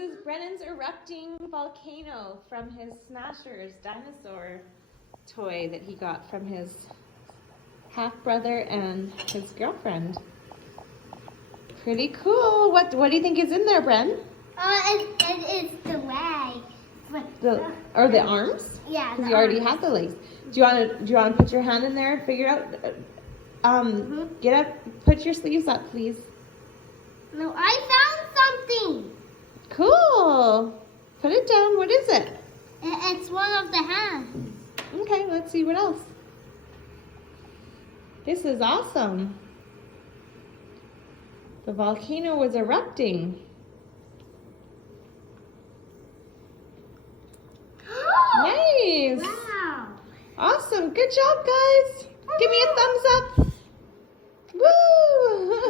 is Brennan's Erupting Volcano from his Smashers dinosaur toy that he got from his half-brother and his girlfriend. Pretty cool. What do you think is in there, Bren? It's the legs. Or the arms? Yeah. Because you already have the legs. Do you want to put your hand in there and figure out? Get up. Put your sleeves up, please. No, I found something. Cool. Put it down. What is it? It's one of the hands. Okay, let's see what else. This is awesome. The volcano was erupting. Nice. Wow. Awesome. Good job, guys. Give me a thumbs up. Woo!